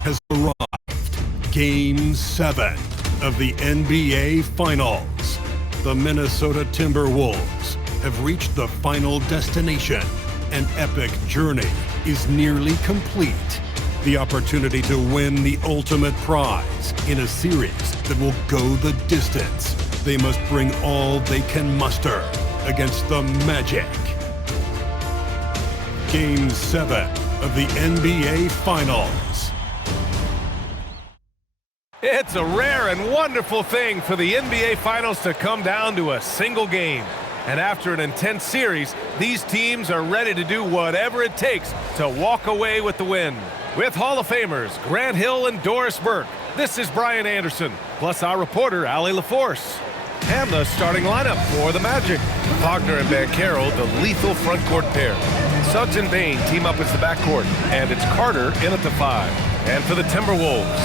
has arrived. Game 7 of the NBA Finals. The Minnesota Timberwolves have reached the final destination. An epic journey is nearly complete. The opportunity to win the ultimate prize in a series that will go the distance. They must bring all they can muster against the Magic. Game 7 of the NBA Finals. It's a rare and wonderful thing for the NBA Finals to come down to a single game. And after an intense series, these teams are ready to do whatever it takes to walk away with the win. With Hall of Famers Grant Hill and Doris Burke, this is Brian Anderson, plus our reporter, Allie LaForce. And the starting lineup for the Magic. Wagner and Banchero, the lethal front court pair. Suggs and Bain team up as the backcourt, and it's Carter in at the 5. And for the Timberwolves,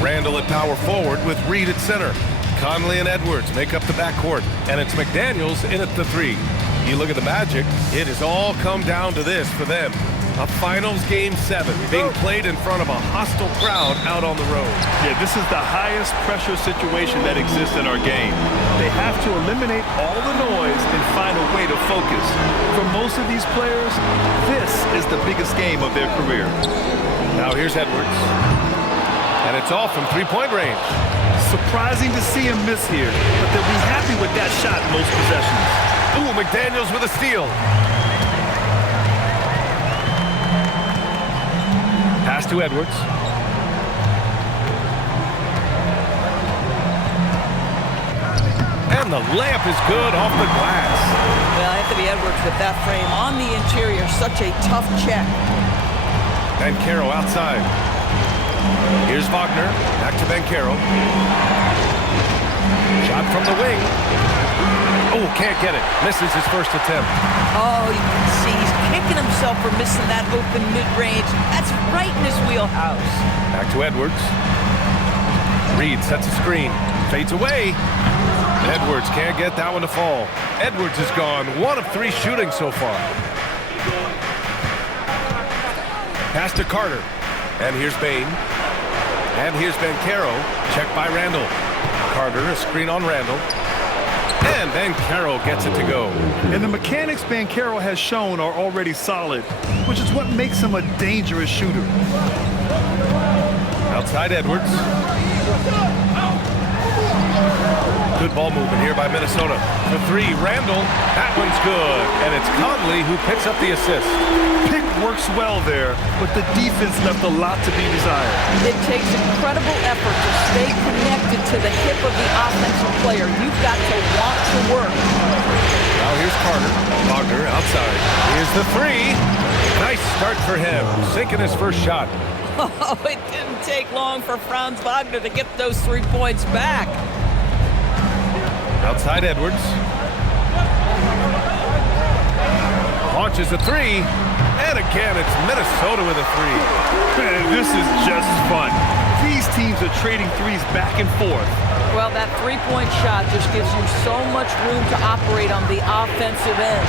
Randall at power forward with Reed at center. Conley and Edwards make up the backcourt, and it's McDaniels in at the 3. You look at the Magic, it has all come down to this for them. A Finals Game 7 being played in front of a hostile crowd out on the road. Yeah, this is the highest pressure situation that exists in our game. They have to eliminate all the noise and find a way to focus. For most of these players, this is the biggest game of their career. Now here's Edwards. And it's all from three-point range. Surprising to see him miss here, but they'll be happy with that shot most possessions. Ooh, McDaniels with a steal. Pass to Edwards. And the layup is good off the glass. Well, Anthony Edwards with that frame on the interior, such a tough check. Banchero outside. Here's Wagner, back to Banchero. Shot from the wing. Oh, can't get it. Misses his first attempt. Oh, you can see he's kicking himself for missing that open mid-range. That's right in his wheelhouse. Back to Edwards. Reed sets a screen. Fades away. Edwards can't get that one to fall. Edwards has gone 1 of 3 shooting so far. Pass to Carter. And here's Bain. And here's Banchero. Checked by Randall. Carter, a screen on Randall. And Banchero gets it to go. And the mechanics Banchero has shown are already solid, which is what makes him a dangerous shooter. Outside Edwards. Good ball movement here by Minnesota. The 3, Randall. That one's good. And it's Conley who picks up the assist. Pick works well there, but the defense left a lot to be desired. It takes incredible effort to stay connected to the hip of the offensive player. You've got to want to work. Now here's Carter. Wagner outside. Here's the 3. Nice start for him. Sinking his first shot. Oh, it didn't take long for Franz Wagner to get those 3 points back. Outside Edwards. Launches a 3. And again, it's Minnesota with a 3. Man, this is just fun. These teams are trading threes back and forth. Well, that 3-point shot just gives you so much room to operate on the offensive end.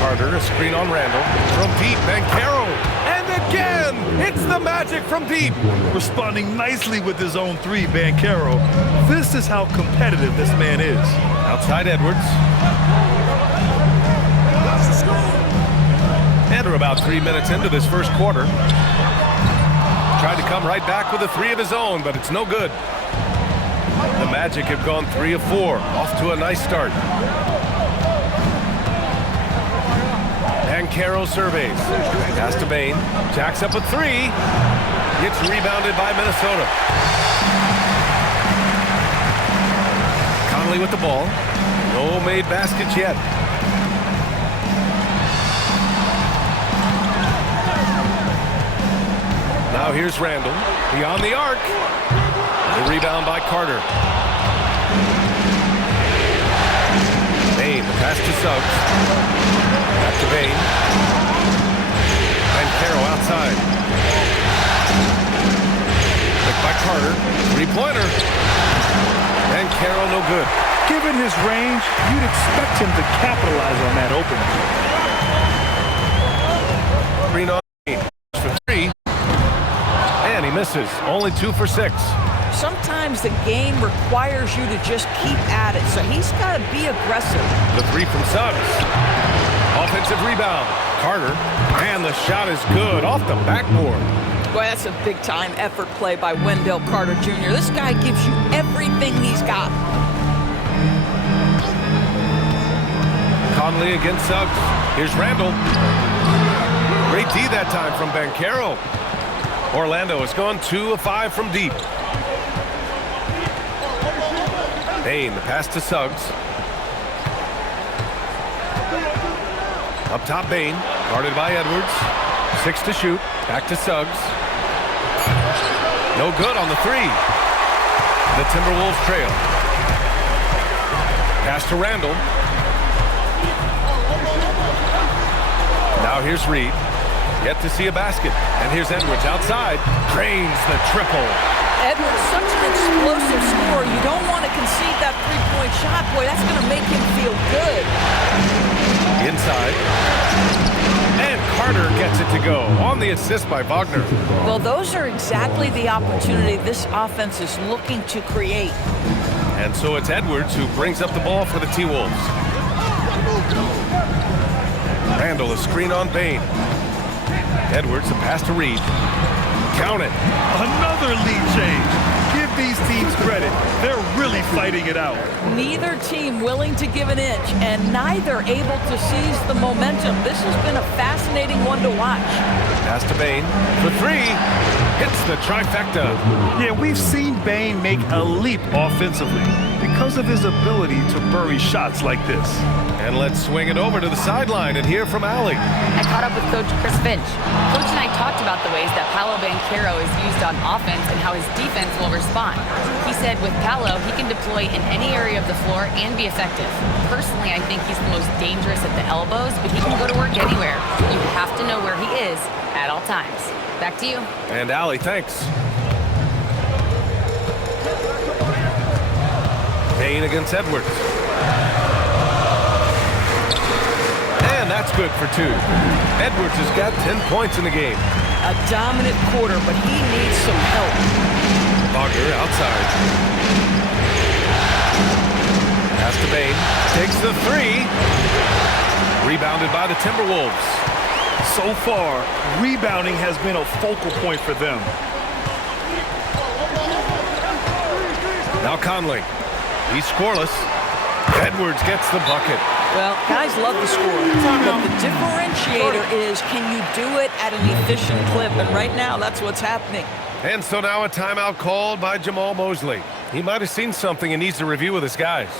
Carter, a screen on Randall. From deep, Banchero. And again, it's the Magic from deep. Responding nicely with his own 3, Banchero. This is how competitive this man is. Outside Edwards. And we're about 3 minutes into this first quarter. Tried to come right back with a 3 of his own, but it's no good. The Magic have gone 3 of 4. Off to a nice start. Banchero surveys. Pass to Bain. Jacks up a 3. Gets rebounded by Minnesota. Conley with the ball. No made baskets yet. Now here's Randall. Beyond the arc. The rebound by Carter. Bain, the pass to Suggs. Back to Bain. Banchero outside. Picked by Carter. 3-pointer. Banchero no good. Given his range, you'd expect him to capitalize on that opening. Green on Bain. For 3. And he misses. misses, only 2 for 6. Sometimes the game requires you to just keep at it, so he's got to be aggressive. The 3 from Suggs. Offensive rebound. Carter, and the shot is good off the backboard. Boy, that's a big-time effort play by Wendell Carter Jr. This guy gives you everything he's got. Conley against Suggs. Here's Randall. Great D that time from Banchero. Orlando has gone 2 of 5 from deep. Bain, the pass to Suggs. Up top, Bain, guarded by Edwards. 6 to shoot. Back to Suggs. No good on the 3. The Timberwolves trail. Pass to Randall. Now here's Reed. Yet to see a basket. And here's Edwards outside. Drains the triple. Edwards, such an explosive scorer. You don't want to concede that three-point shot. Boy, that's going to make him feel good. Inside. And Carter gets it to go on the assist by Wagner. Well, those are exactly the opportunity this offense is looking to create. And so it's Edwards who brings up the ball for the T-Wolves. Randall, a screen on Bain. Edwards, a pass to Reed. Count it. Another lead change. Give these teams credit. They're really fighting it out. Neither team willing to give an inch, and neither able to seize the momentum. This has been a fascinating one to watch. Pass to Bain for 3. Hits the trifecta. Yeah, we've seen Bain make a leap offensively because of his ability to bury shots like this. And let's swing it over to the sideline and hear from Allie. I caught up with Coach Chris Finch. Coach and I talked about the ways that Paolo Banchero is used on offense and how his defense will respond. He said with Paolo, he can deploy in any area of the floor and be effective. Personally, I think he's the most dangerous at the elbows, but he can go to work anywhere. You have to know where he is at all times. Back to you. And Allie, thanks. Bain against Edwards. And that's good for 2. Edwards has got 10 points in the game. A dominant quarter, but he needs some help. Wagner outside. Pass to Bain. Takes the 3. Rebounded by the Timberwolves. So far, rebounding has been a focal point for them. Now Conley. He's scoreless. Edwards gets the bucket. Well, guys love the score, but the differentiator is, can you do it at an efficient clip? And right now, that's what's happening. And so now a timeout called by Jamal Mosley. He might have seen something and needs to review with his guys.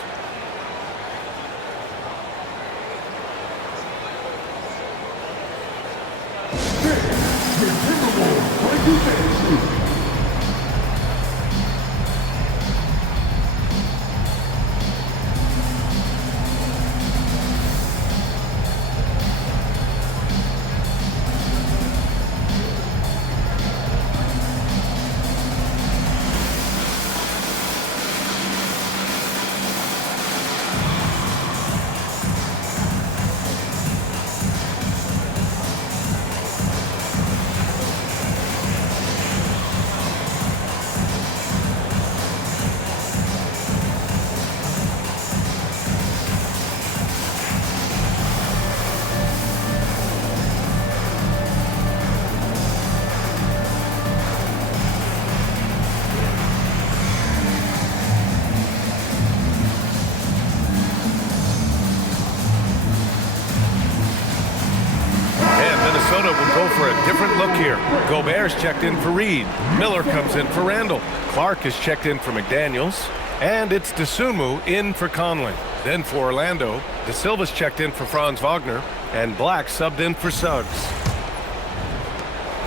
Minnesota will go for a different look here. Gobert's checked in for Reed. Miller comes in for Randall. Clark is checked in for McDaniels. And it's DeSumo in for Conley. Then for Orlando, De Silva's checked in for Franz Wagner. And Black subbed in for Suggs.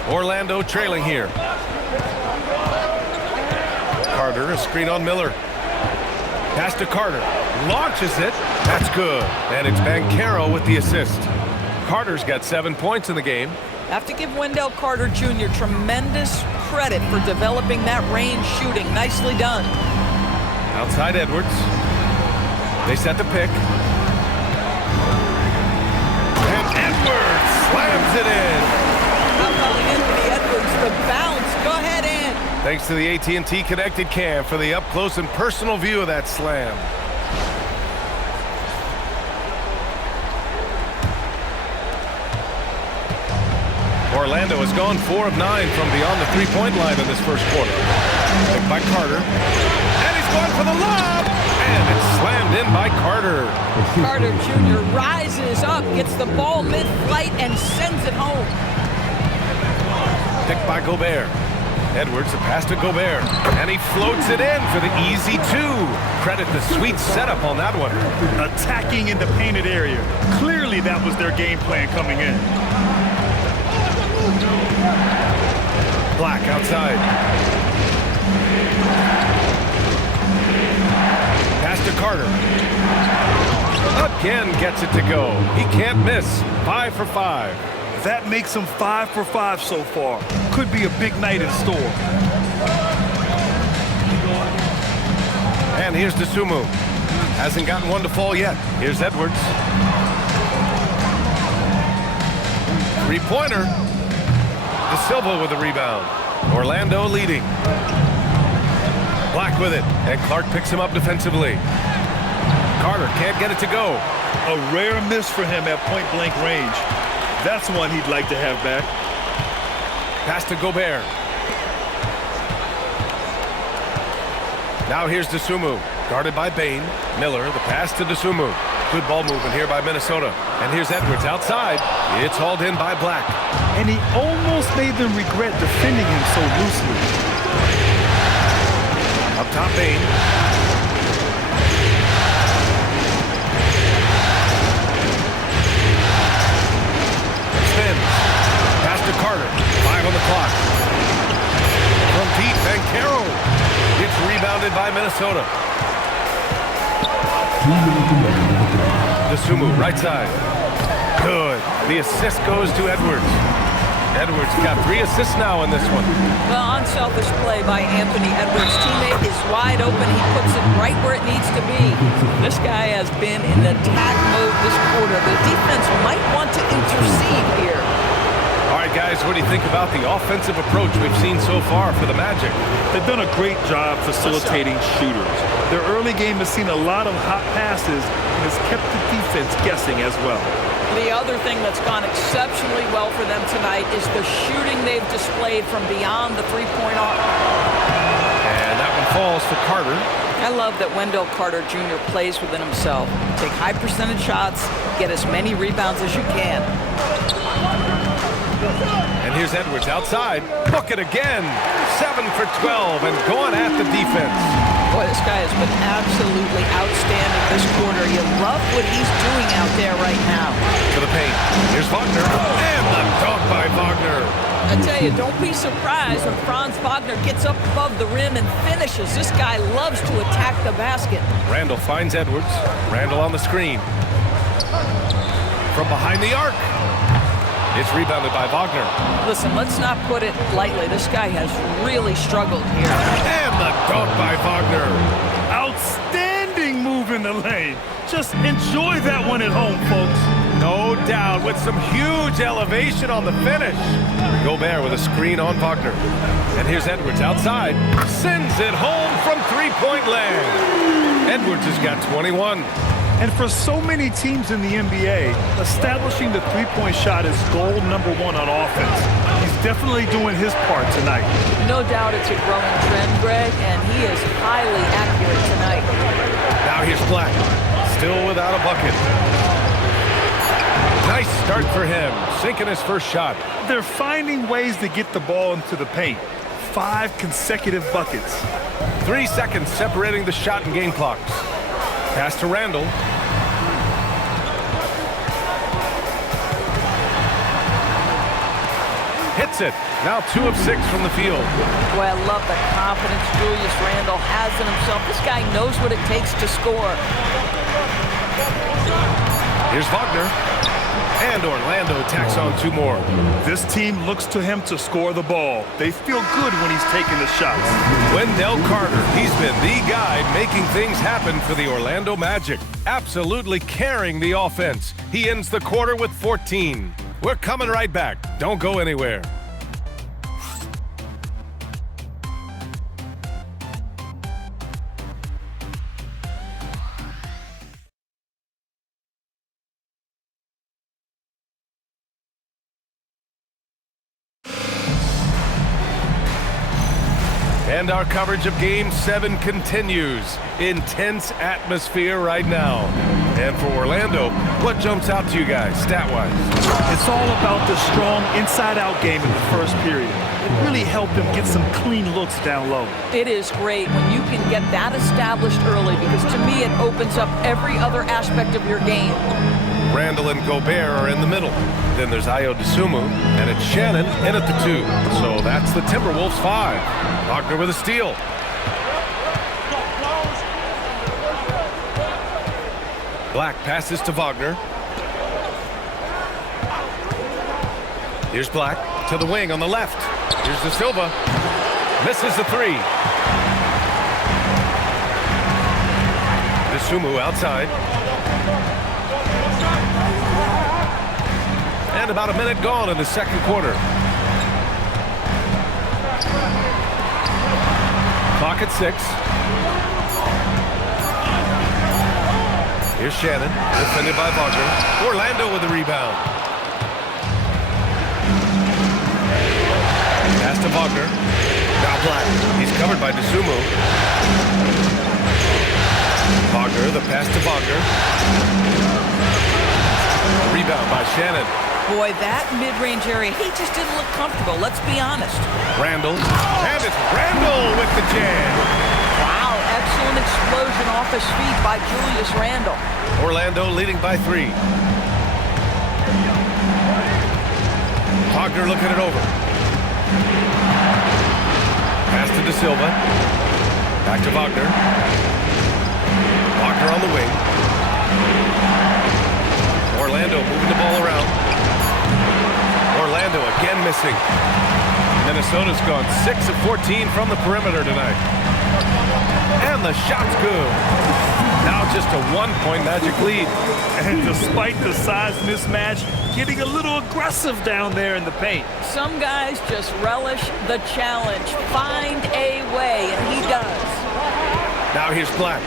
Orlando trailing here. Carter, a screen on Miller. Pass to Carter. Launches it. That's good. And it's Banchero with the assist. Carter's got 7 points in the game. Have to give Wendell Carter Jr. tremendous credit for developing that range shooting. Nicely done. Outside Edwards. They set the pick. And Edwards slams it in. Not calling Anthony Edwards the bounce. Go ahead, Ant. Thanks to the AT&T Connected Cam for the up-close and personal view of that slam. Orlando has gone 4 of 9 from beyond the three-point line in this first quarter. Picked by Carter. And he's going for the lob! And it's slammed in by Carter. Carter Jr. rises up, gets the ball mid-flight, and sends it home. Picked by Gobert. Edwards, the pass to Gobert. And he floats it in for the easy 2. Credit the sweet setup on that one. Attacking in the painted area. Clearly that was their game plan coming in. Black outside. Pass to Carter. Again gets it to go. He can't miss. 5 for 5. That makes him 5 for 5 so far. Could be a big night in store. And here's DeSumo. Hasn't gotten one to fall yet. Here's Edwards. Three-pointer. De Silva with the rebound. Orlando leading. Black with it. And Clark picks him up defensively. Carter can't get it to go. A rare miss for him at point-blank range. That's one he'd like to have back. Pass to Gobert. Now here's DeSumo. Guarded by Bane. Miller, the pass to DeSumo. Good ball movement here by Minnesota. And here's Edwards outside. It's hauled in by Black. And he almost made them regret defending him so loosely. Up top, Bane. Spins. Pass to Carter. 5 on the clock. From deep, Bankero. It's rebounded by Minnesota. DeSumo, right side. Good. The assist goes to Edwards. Edwards got 3 assists now in this one. Well, unselfish play by Anthony Edwards. Teammate is wide open. He puts it right where it needs to be. This guy has been in attack mode this quarter. The defense might want to intercede here. All right, guys, what do you think about the offensive approach we've seen so far for the Magic? They've done a great job facilitating shooters. Their early game has seen a lot of hot passes and has kept the defense guessing as well. The other thing that's gone exceptionally well for them tonight is the shooting they've displayed from beyond the three-point arc. And that one falls for Carter. I love that Wendell Carter Jr. plays within himself. Take high percentage shots, get as many rebounds as you can. And here's Edwards outside. Book it again. 7 for 12 and going at the defense. Boy, this guy has been absolutely outstanding this quarter. You love what he's doing out there right now. To the paint. Here's Wagner. And the dunk by Wagner. I tell you, don't be surprised when Franz Wagner gets up above the rim and finishes. This guy loves to attack the basket. Randall finds Edwards. Randall on the screen. From behind the arc. It's rebounded by Wagner. Listen, let's not put it lightly. This guy has really struggled here. And the dunk by Wagner. Outstanding move in the lane. Just enjoy that one at home, folks. No doubt, with some huge elevation on the finish. Gobert with a screen on Wagner. And here's Edwards outside. Sends it home from three-point land. Edwards has got 21. And for so many teams in the NBA, establishing the three-point shot is goal number 1 on offense. He's definitely doing his part tonight. No doubt it's a growing trend, Greg, and he is highly accurate tonight. Now here's Black, still without a bucket. Nice start for him, sinking his first shot. They're finding ways to get the ball into the paint. 5 consecutive buckets. 3 seconds separating the shot and game clocks. Pass to Randall. Hits it. Now 2 of 6 from the field. Boy, I love the confidence Julius Randle has in himself. This guy knows what it takes to score. Here's Wagner. And Orlando tacks on 2 more. This team looks to him to score the ball. They feel good when he's taking the shots. Wendell Carter, he's been the guy making things happen for the Orlando Magic. Absolutely carrying the offense. He ends the quarter with 14. We're coming right back. Don't go anywhere. And our coverage of Game 7 continues. Intense atmosphere right now. And for Orlando, what jumps out to you guys, stat-wise? It's all about the strong inside-out game in the first period. It really helped them get some clean looks down low. It is great when you can get that established early, because to me it opens up every other aspect of your game. Randall and Gobert are in the middle. Then there's Ayo Dosunmu, and it's Shannon in at the 2. So that's the Timberwolves 5. Wagner with a steal. Black passes to Wagner. Here's Black to the wing on the left. Here's De Silva. Misses the 3. Dosunmu outside. And about a minute gone in the second quarter. Clock at 6. Here's Shannon, defended by Wagner. Orlando with the rebound. Pass to Wagner. Now Black. He's covered by Dosunmu. Wagner, the pass to Wagner. Rebound by Shannon. Boy, that mid-range area, he just didn't look comfortable, let's be honest. Randall. And it's Randall with the jam. Wow, excellent explosion off his feet by Julius Randall. Orlando leading by 3. Wagner looking it over. Pass to De Silva. Back to Wagner. Wagner on the wing. Orlando moving the ball around. Orlando again missing. Minnesota's gone 6 of 14 from the perimeter tonight. And the shot's good. Now just a 1-point Magic lead. And despite the size mismatch, getting a little aggressive down there in the paint. Some guys just relish the challenge. Find a way, and he does. Now here's Black.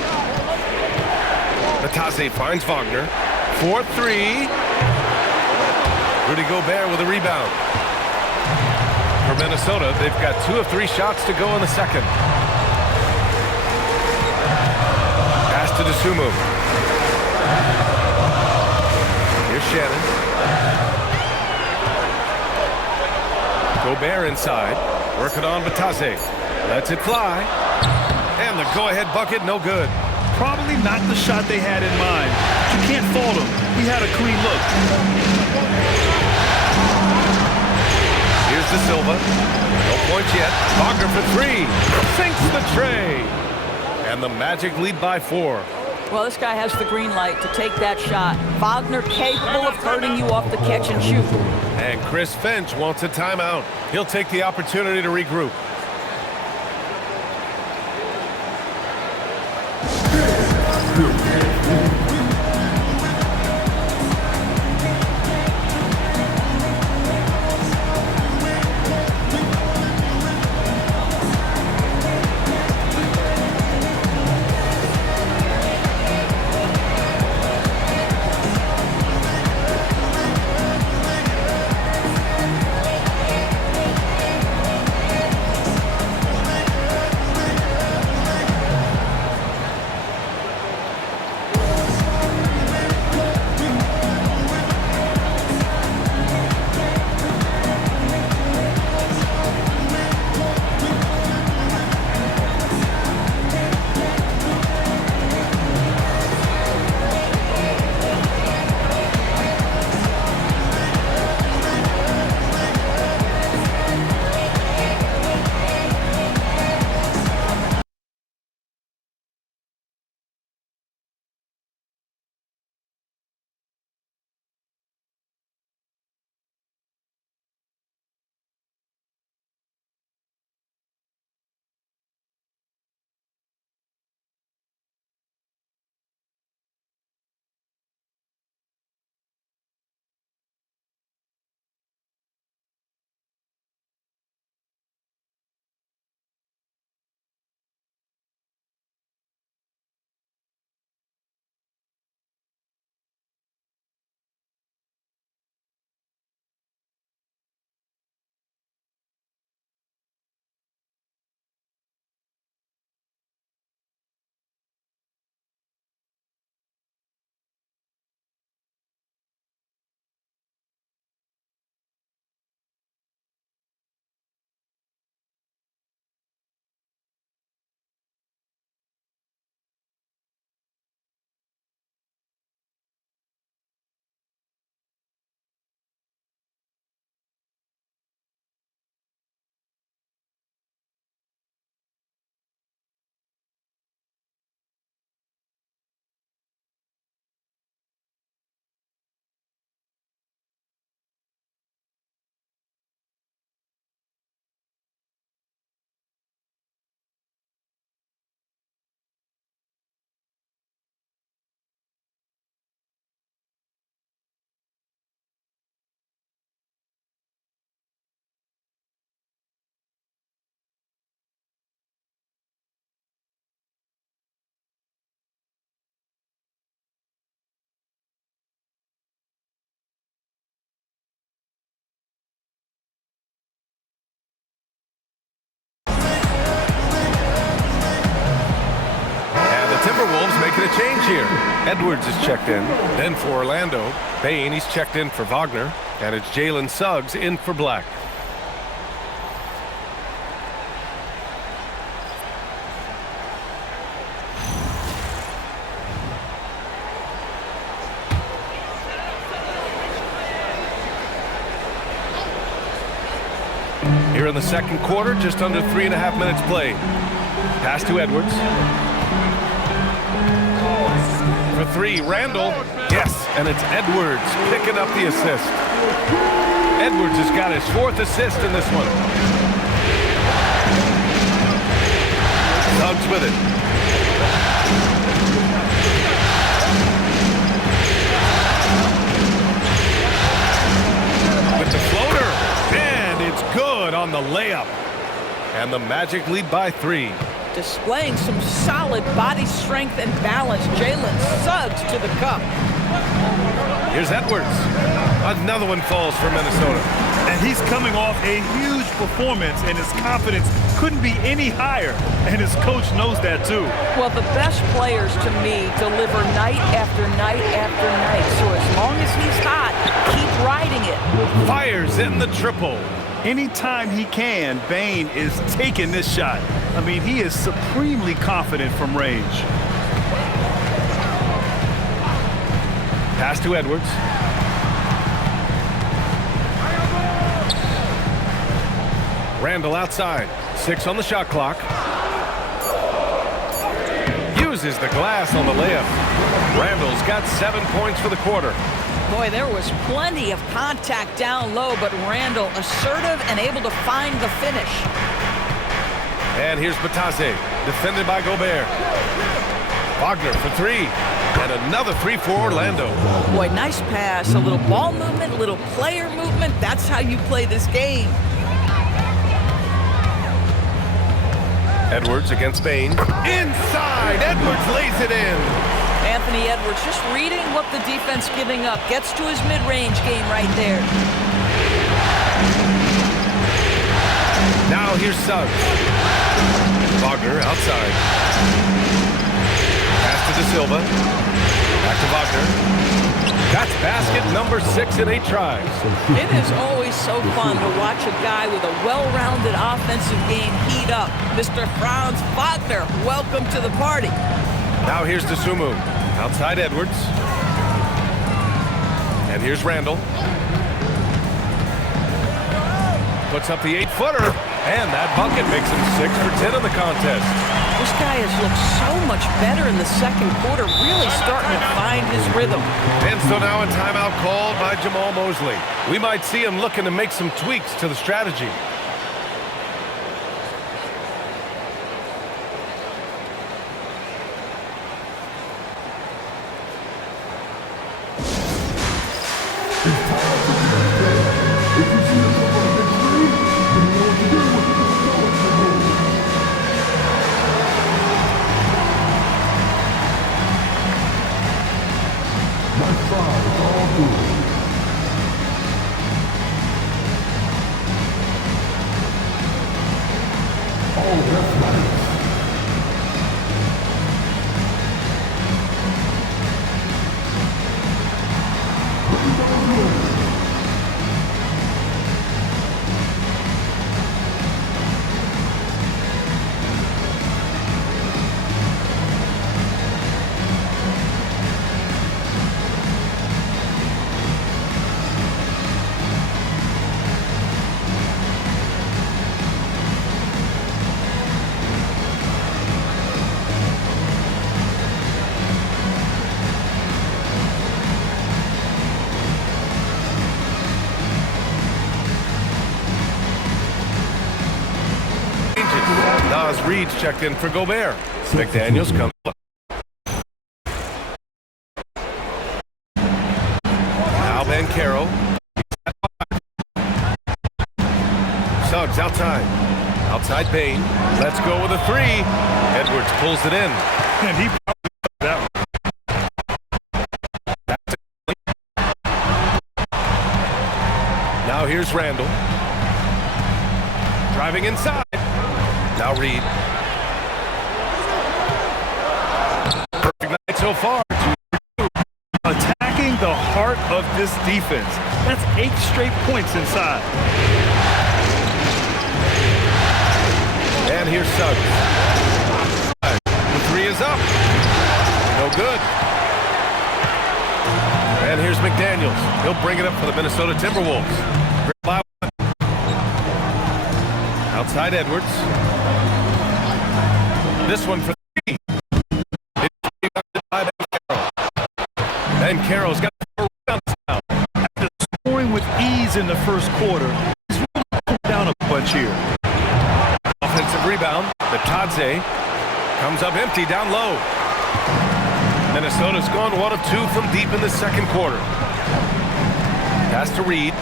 Batase finds Wagner. 4-3. Rudy Gobert with a rebound. For Minnesota, they've got 2 of 3 shots to go in the second. Pass to Dosunmu. Here's Shannon. Gobert inside. Working on Batase. Lets it fly. And the go-ahead bucket, no good. Probably not the shot they had in mind. You can't fault him. He had a clean look. Here's De Silva. No points yet. Wagner for 3. Sinks the tray. And the Magic lead by 4. Well, this guy has the green light to take that shot. Wagner capable of hurting you off the catch and shoot. And Chris Finch wants a timeout. He'll take the opportunity to regroup. making a change here. Edwards is checked in. Then for Orlando, Bain, he's checked in for Wagner. And it's Jalen Suggs in for Black. Here in the second quarter, just under 3.5 minutes played. Pass to Edwards. For three, Randall. Yes, and it's Edwards picking up the assist. Edwards has got his 4th assist in this one. Suggs with it. With the floater. And it's good on the layup. And the Magic lead by 3. Displaying some solid body strength and balance. Jalen Suggs to the cup. Here's Edwards. Another one falls for Minnesota. And he's coming off a huge performance, and his confidence couldn't be any higher. And his coach knows that, too. Well, the best players, to me, deliver night after night after night. So as long as he's hot, keep riding it. Fires in the triple. Anytime he can, Bain is taking this shot. I mean, he is supremely confident from range. Pass to Edwards. Randall outside. 6 on the shot clock. Uses the glass on the layup. Randall's got 7 points for the quarter. Boy, there was plenty of contact down low, but Randall assertive and able to find the finish. And here's Batase, defended by Gobert. Wagner for 3. And another 3 for Orlando. Boy, nice pass. A little ball movement, a little player movement. That's how you play this game. Edwards against Bain. Inside! Edwards lays it in. Anthony Edwards just reading what the defense giving up. Gets to his mid-range game right there. Now here's Suggs. Wagner outside. Pass to De Silva. Back to Wagner. That's basket number 6 in 8 tries. It is always so fun to watch a guy with a well-rounded offensive game heat up. Mr. Franz Wagner, welcome to the party. Now here's DeSumo. Outside Edwards. And here's Randall. Puts up the 8-footer. And that bucket makes him 6 for 10 in the contest. This guy has looked so much better in the second quarter, really starting to find his rhythm. And so now a timeout called by Jamal Mosley. We might see him looking to make some tweaks to the strategy. Reed's checked in for Gobert. McDaniels comes up. Now Banchero. Suggs outside. Outside Bain. Let's go with a 3. Edwards pulls it in. And he probably that one. Now here's Randall. Driving inside. Now Reed. Perfect night so far. Attacking the heart of this defense. That's 8 straight points inside. And here's Suggs. The three is up. No good. And here's McDaniels. He'll bring it up for the Minnesota Timberwolves. Outside Edwards. This one for 3. And Carroll's got 4 rebounds now. After scoring with ease in the first quarter, he's really pulled down a bunch here. Offensive rebound. The Tadze comes up empty down low. Minnesota's gone 1 of 2 from deep in the second quarter. Pass to Reed.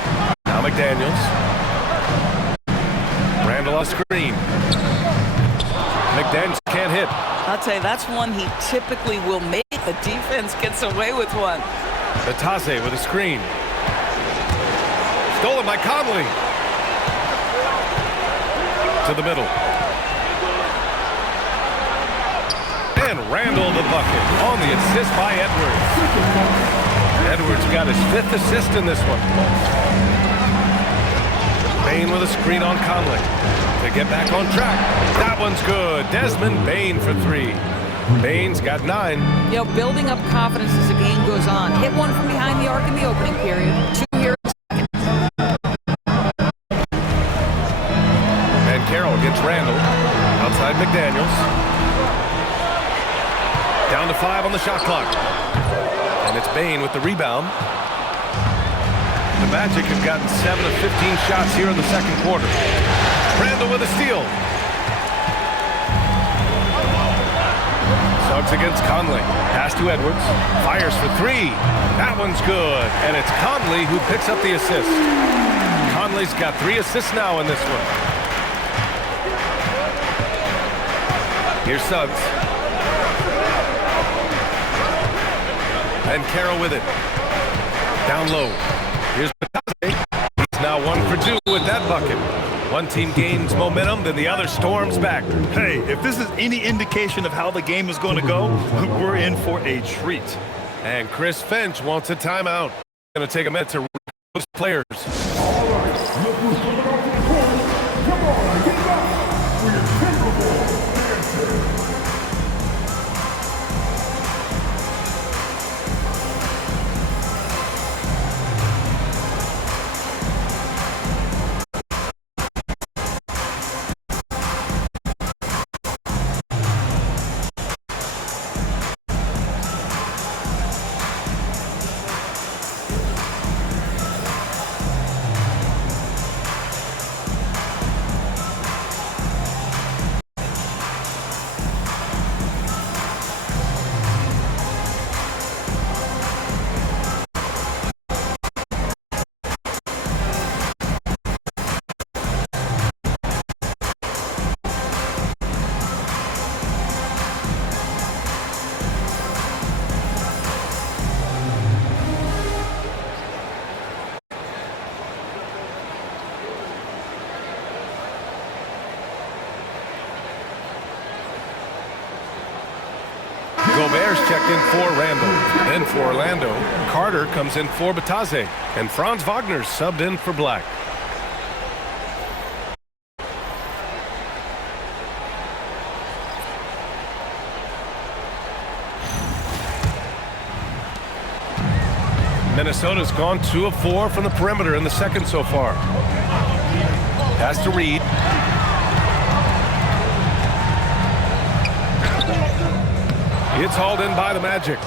Now McDaniels. Randall on screen. McDaniels can't hit. I'll tell you, that's one he typically will make. The defense gets away with one. The Tadze with a screen. Stolen by Conley. To the middle. And Randall the bucket on the assist by Edwards. Edwards got his 5th assist in this one. Bane with a screen on Conley to get back on track. That one's good. Desmond Bane for 3. Bane's got 9. You know, building up confidence as the game goes on. Hit one from behind the arc in the opening period. 2 here in the second. And Carroll against Randall. Outside McDaniels. Down to 5 on the shot clock. And it's Bane with the rebound. The Magic have gotten 7 of 15 shots here in the second quarter. Randall with a steal. Suggs against Conley. Pass to Edwards. Fires for 3. That one's good. And it's Conley who picks up the assist. Conley's got 3 assists now in this one. Here's Suggs. And Carroll with it. Down low. Here's Tadze. He's now 1 for 2 with that bucket. One team gains momentum, then the other storms back. Hey, if this is any indication of how the game is going to go, we're in for a treat. And Chris Finch wants a timeout. Going to take a minute to those players. Gobert's checked in for Randall. Then for Orlando, Carter comes in for Tadze. And Franz Wagner's subbed in for Black. Minnesota's gone 2 of 4 from the perimeter in the second so far. Pass to Reed. It's hauled in by the Magic.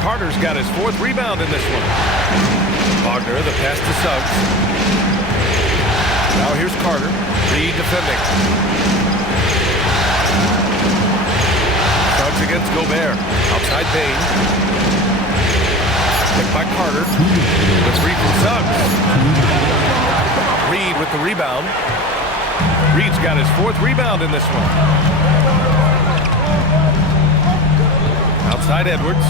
Carter's got his 4th rebound in this one. Wagner, the pass to Suggs. Now here's Carter. Reed defending. Suggs against Gobert. Outside Bane. Picked by Carter. The 3 from Suggs. Reed with the rebound. Reed's got his 4th rebound in this one. Outside Edwards.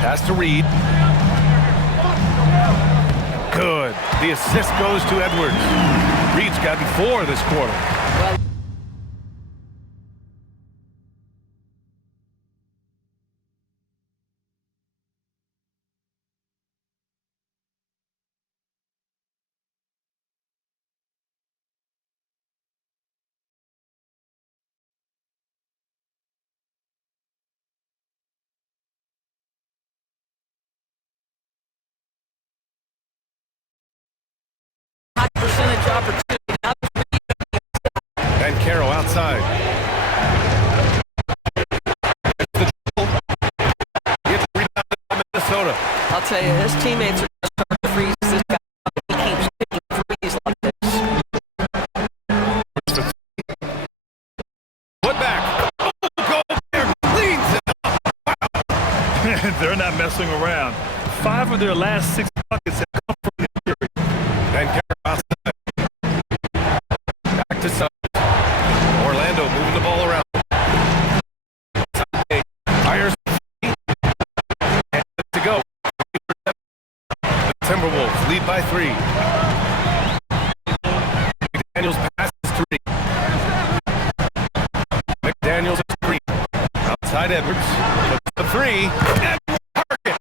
Pass to Reed. Good. The assist goes to Edwards. Reed's gotten 4 this quarter. Banchero outside. Gets rebounded by Minnesota. I'll tell you, his teammates are starting to freeze this guy. He keeps hitting threes like this. Put back. Oh, go there. Cleans it up. Wow. They're not messing around. 5 of their last 6 buckets have come from the interior. Banchero outside. Back to Suggs. Orlando moving the ball around. Fires and to go. The Timberwolves lead by 3. McDaniels passes to Reed. McDaniels is free. Outside Edwards. The 3. And target.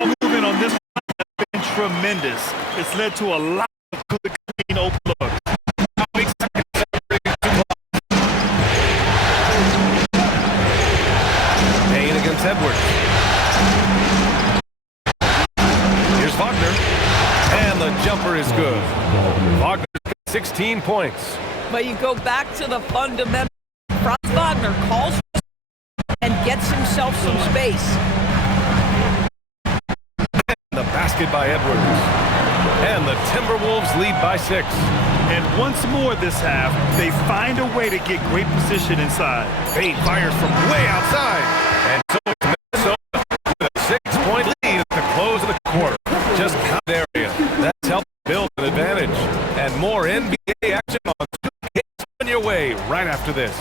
Movement on this one has been tremendous. It's led to a lot of good, clean, open looks. Payne against Edwards. Here's Wagner. And the jumper is good. Wagner's got 16 points. But you go back to the fundamental. Franz Wagner calls and gets himself some space. The basket by Edwards. And the Timberwolves lead by 6. And once more this half, they find a way to get great position inside. Payne fires from way outside. And so it's Minnesota with a 6-point lead at the close of the quarter. Just count area. That's helped build an advantage. And more NBA action on 2K on your way right after this.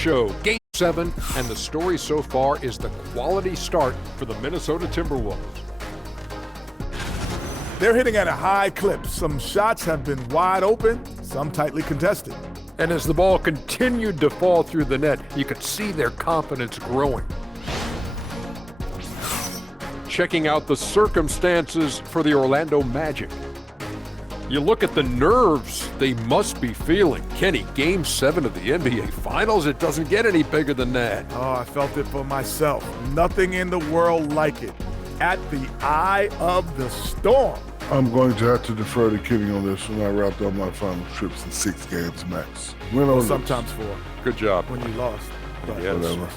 Show Game 7, and the story so far is the quality start for the Minnesota Timberwolves. They're hitting at a high clip. Some shots have been wide open, some tightly contested. And as the ball continued to fall through the net, you could see their confidence growing. Checking out the circumstances for the Orlando Magic. You look at the nerves they must be feeling. Kenny, Game 7 of the NBA Finals, it doesn't get any bigger than that. Oh, I felt it for myself. Nothing in the world like it. At the eye of the storm. I'm going to have to defer to Kenny on this when I wrapped up my final trips in 6 games max. Win or lose. Sometimes 4. Good job. When you lost. But Yes. Whatever.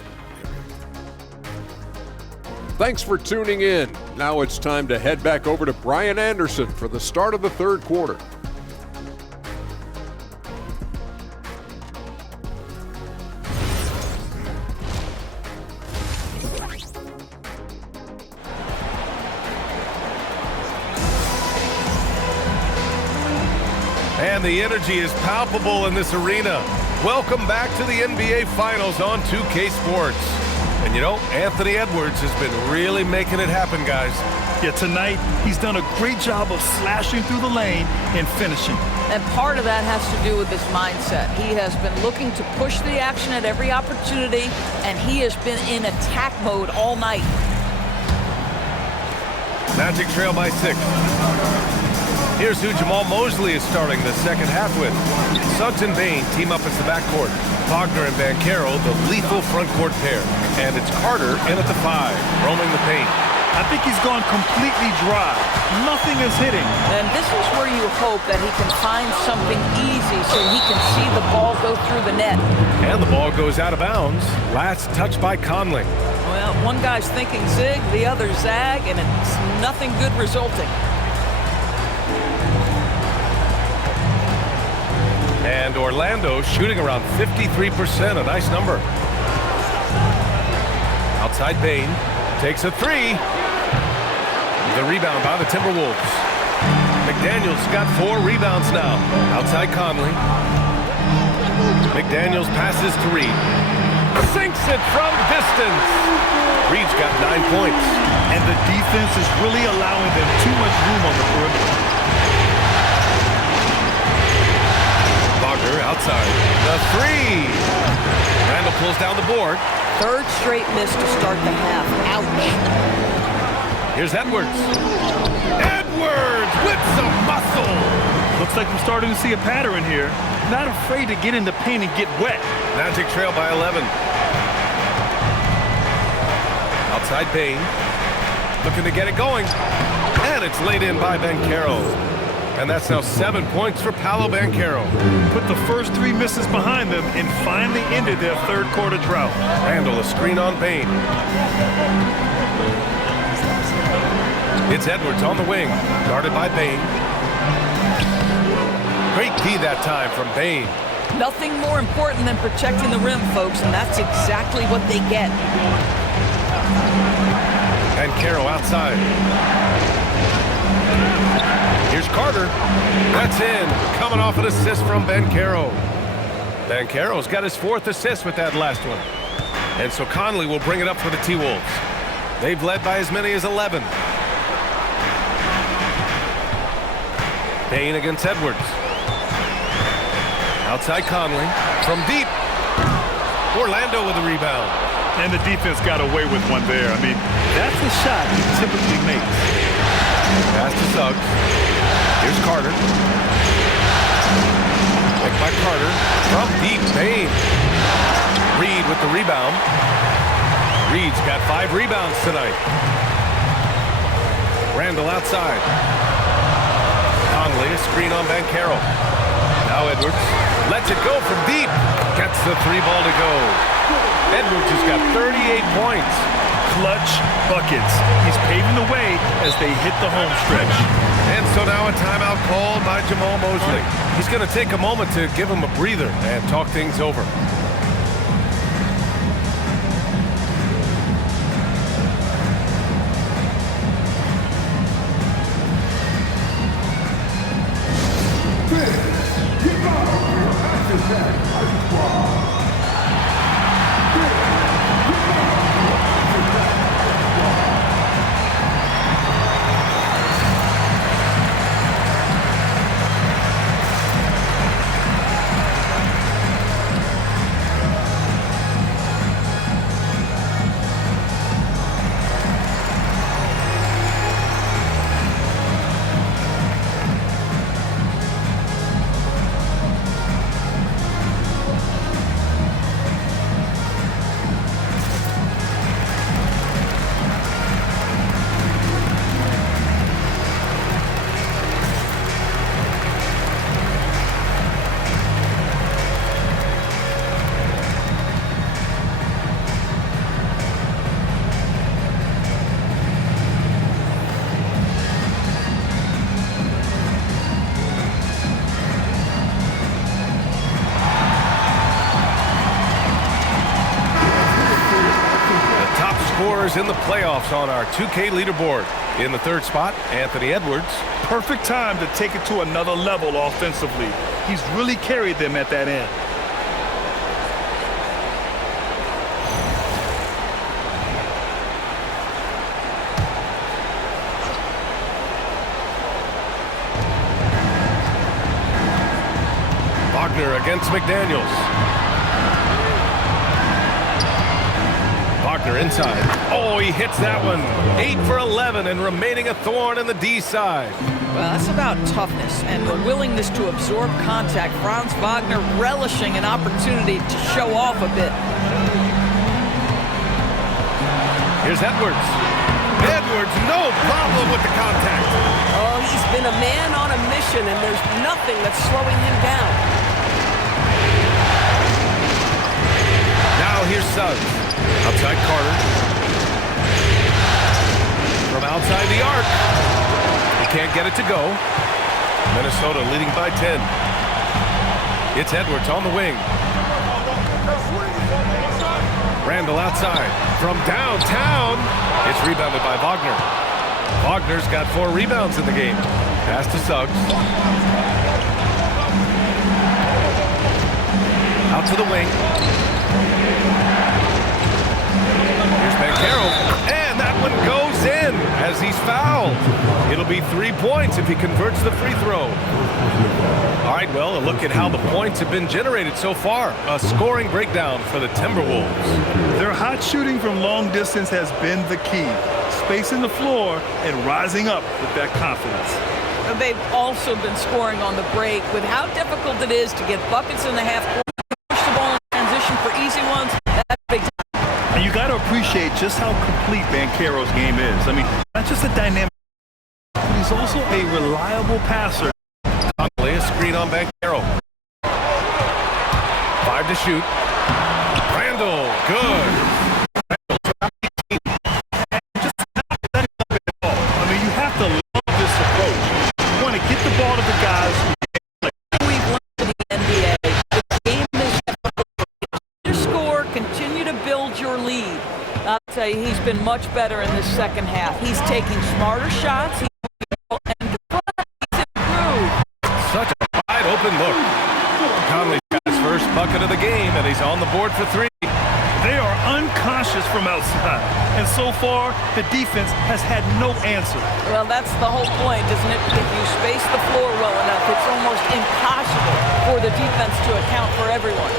Thanks for tuning in. Now it's time to head back over to Brian Anderson for the start of the third quarter. And the energy is palpable in this arena. Welcome back to the NBA Finals on 2K Sports. And you know, Anthony Edwards has been really making it happen, guys. Yeah, tonight, he's done a great job of slashing through the lane and finishing. And part of that has to do with his mindset. He has been looking to push the action at every opportunity, and he has been in attack mode all night. Magic trail by 6. Here's who Jamal Mosley is starting the second half with. Suggs and Payne team up as the backcourt. Wagner and Banchero, the lethal front court pair. And it's Carter in at the 5, roaming the paint. I think he's gone completely dry. Nothing is hitting. And this is where you hope that he can find something easy so he can see the ball go through the net. And the ball goes out of bounds. Last touch by Conley. Well, one guy's thinking zig, the other zag, and it's nothing good resulting. And Orlando shooting around 53%, a nice number. Outside Payne, takes a 3. The rebound by the Timberwolves. McDaniels got 4 rebounds now. Outside Conley. McDaniels passes to Reed. Sinks it from distance. Reed's got 9 points. And the defense is really allowing them too much room on the perimeter. Wagner outside. The 3. Randall pulls down the board. Third straight miss to start the half. Ouch. Here's Edwards. Edwards with some muscle. Looks like we're starting to see a pattern here. Not afraid to get in the paint and get wet. Magic trail by 11. Outside Bain. Looking to get it going. And it's laid in by Banchero. And that's now 7 points for Paolo Banchero. Put the first 3 misses behind them and finally ended their third quarter drought. Randall, a screen on Bain. It's Edwards on the wing. Guarded by Bain. Great D that time from Bain. Nothing more important than protecting the rim, folks, and that's exactly what they get. Banchero outside. Here's Carter. That's in. Coming off an assist from Banchero. Banchero's got his 4th assist with that last one. And so Conley will bring it up for the T-Wolves. They've led by as many as 11. Bain against Edwards. Outside Conley. From deep. Orlando with a rebound. And the defense got away with one there. I mean, that's the shot he typically makes. Pass to Suggs. Here's Carter. Picked by Carter. From deep, Bain. Reed with the rebound. Reed's got 5 rebounds tonight. Randall outside. Conley, a screen on Banchero. Now Edwards lets it go from deep. Gets the 3 ball to go. Edwards has got 38 points. Clutch buckets. He's paving the way as they hit the home stretch. And so now a timeout called by Jamal Mosley. He's going to take a moment to give him a breather and talk things over. In the playoffs on our 2K leaderboard. In the 3rd spot, Anthony Edwards. Perfect time to take it to another level offensively. He's really carried them at that end. Wagner against McDaniels. Wagner inside. Oh, he hits that one. 8 for 11 and remaining a thorn in the D side. Well, that's about toughness and the willingness to absorb contact. Franz Wagner relishing an opportunity to show off a bit. Here's Edwards. Edwards, no problem with the contact. Oh, he's been a man on a mission, and there's nothing that's slowing him down. Now here's Suggs. Outside Carter. From outside the arc. He can't get it to go. Minnesota leading by 10. It's Edwards on the wing. Randall outside. From downtown. It's rebounded by Wagner. Wagner's got 4 rebounds in the game. Pass to Suggs. Out to the wing. Here's Banchero, and that one goes checks in as he's fouled. It'll be 3 points if he converts the free throw. All right, well, a look at how the points have been generated so far. A scoring breakdown for the Timberwolves. Their hot shooting from long distance has been the key. Spacing the floor and rising up with that confidence. They've also been scoring on the break. With how difficult it is to get buckets in the half court, push the ball in transition for easy ones, that's big time. And you got to appreciate just how complete Banchero's game is. I mean, not just a dynamic, but he's also a reliable passer. Conley, a screen on Banchero. 5 to shoot. Randall, good. I mean, you have to love this approach. You want to get the ball to the guys who We've learned in the NBA. The game is to score, continue to build your lead. I'll tell you, he's been much better in this second half. He's taking smarter shots. And he's improved. Such a wide open look. Conley got his first bucket of the game, and he's on the board for 3. they are unconscious from outside. And so far, the defense has had no answer. Well, that's the whole point, isn't it? If you space the floor well enough, it's almost impossible for the defense to account for everyone.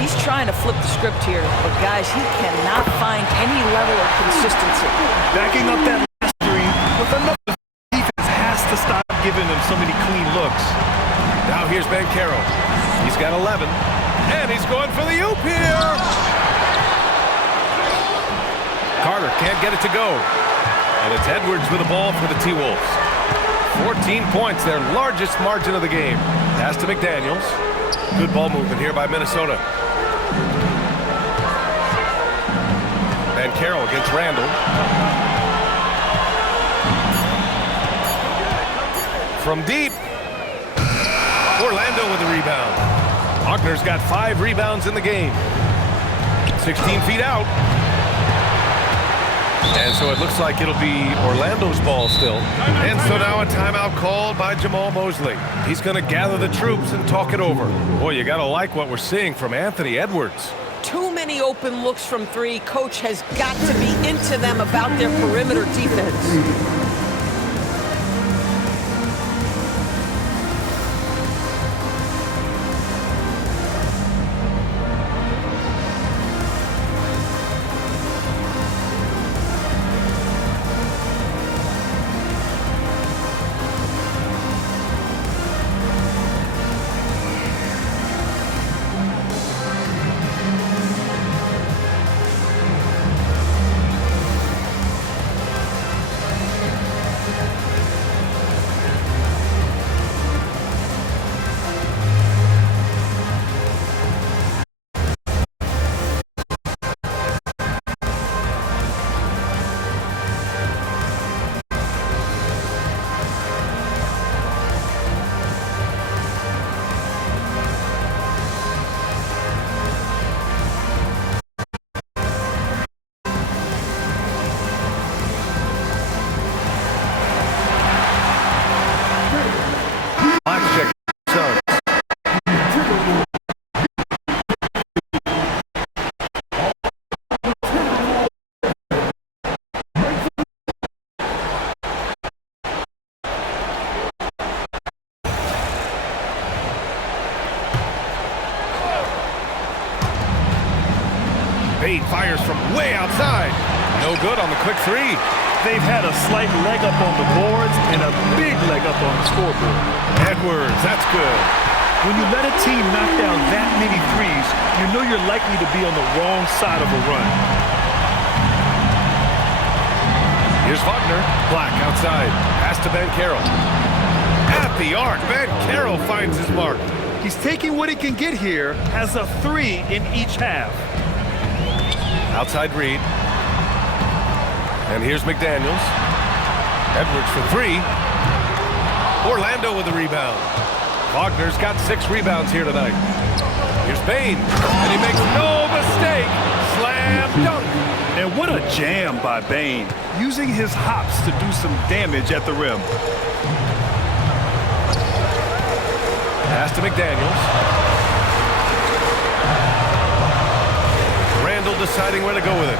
He's trying to flip the script here, but guys, he cannot find any level of consistency. Backing up that last three with another, defense has to stop giving them so many clean looks. Now here's Banchero. He's got 11, and he's going for the oop here. Carter can't get it to go, and it's Edwards with the ball for the T-Wolves. 14 points, their largest margin of the game. Pass to McDaniels. Good ball movement here by Minnesota. Banchero against Randall. From deep. Orlando with the rebound. Wagner's got 5 rebounds in the game. 16 feet out. And so it looks like it'll be Orlando's ball still. And so now a timeout called by Jamal Mosley. He's going to gather the troops and talk it over. Boy, you got to like what we're seeing from Anthony Edwards. Too many open looks from 3. Coach has got to be into them about their perimeter defense. Bade fires from way outside. No good on the quick 3. They've had a slight leg up on the boards and a big leg up on the scoreboard. Edwards, that's good. When you let a team knock down that many threes, you know you're likely to be on the wrong side of a run. Here's Wagner. Black outside. Pass to Banchero. At the arc, Banchero finds his mark. He's taking what he can get here, has a 3 in each half. Outside Reed. And here's McDaniels. Edwards for 3. Orlando with the rebound. Wagner's got 6 rebounds here tonight. Here's Bane. And he makes no mistake. Slam dunk. And what a jam by Bane, using his hops to do some damage at the rim. Pass to McDaniels. Deciding where to go with it.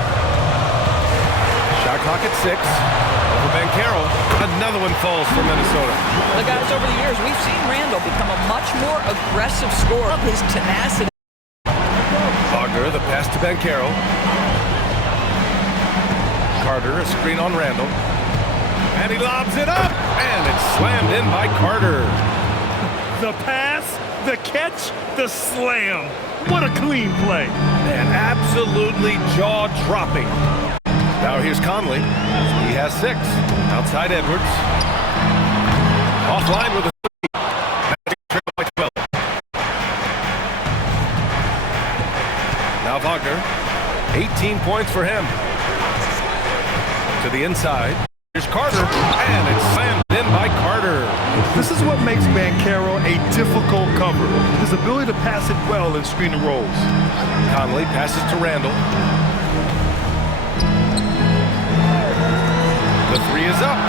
Shot Clock at 6. Over Banchero. Another one falls for Minnesota. The guys, over the years, we've seen Randall become a much more aggressive scorer. His tenacity. Wagner, the pass to Banchero. Carter, a screen on Randall. And he lobs it up, and it's slammed in by Carter. The pass, the catch, the slam. What a clean play. And absolutely jaw-dropping. Now here's Conley. He has 6. Outside Edwards. Offline with a 3. By 12. Now Wagner. 18 points for him. To the inside. Here's Carter, and it's slammed in by Carter. This is what makes Banchero a difficult cover. His ability to pass it well in screen and rolls. Conley passes to Randall. The 3 is up.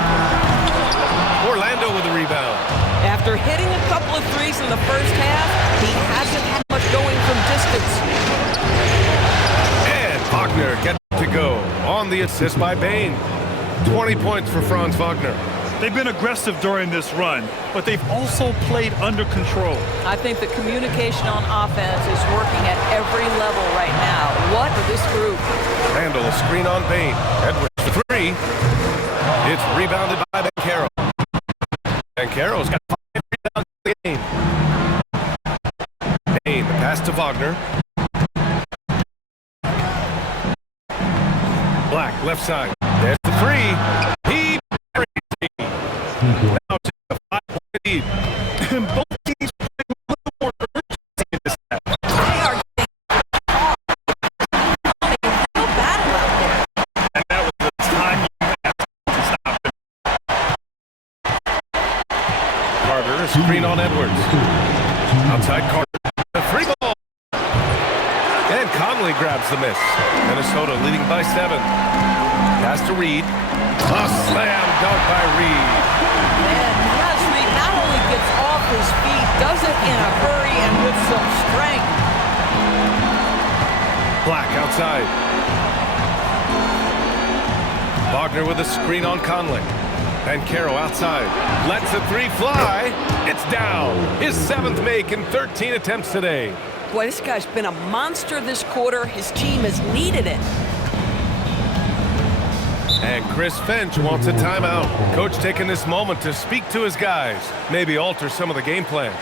Orlando with the rebound. After hitting a couple of threes in the first half, he hasn't had much going from distance. And Wagner gets to go on the assist by Bane. 20 points for Franz Wagner. They've been aggressive during this run, but they've also played under control. I think the communication on offense is working at every level right now. What for this group? Randall, a screen on Bane. Edwards, the 3. It's rebounded by Banchero. Banchero's got 5 rebounds in the game. Bane, the pass to Wagner. Black, left side. There's the 3. He buries it. Now to a 5-point lead. And both teams play a little more urgency in this half. They are getting a battle out there. And that was the time you had to stop them. Carter, a screen on Edwards. Outside Carter. The 3 ball. And Conley grabs the miss. Minnesota leading by 7. Pass to Reed. A slam dunk by Reed. And Naz Reed not only gets off his feet, does it in a hurry and with some strength. Black outside. Wagner with a screen on Conley. Banchero outside. Lets the 3 fly. It's down. His 7th make in 13 attempts today. Boy, this guy's been a monster this quarter. His team has needed it. And Chris Finch wants a timeout. Coach taking this moment to speak to his guys. Maybe alter some of the game plan.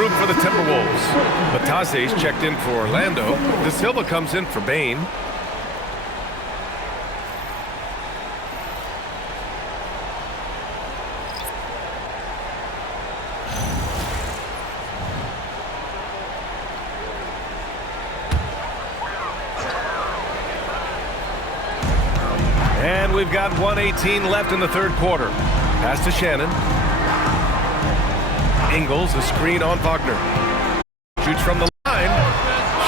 regroup for the Timberwolves. Batase's checked in for Orlando. De Silva comes in for Bain. And we've got 1:18 left in the third quarter. Pass to Shannon. Ingles, a screen on Wagner. Shoots from the line.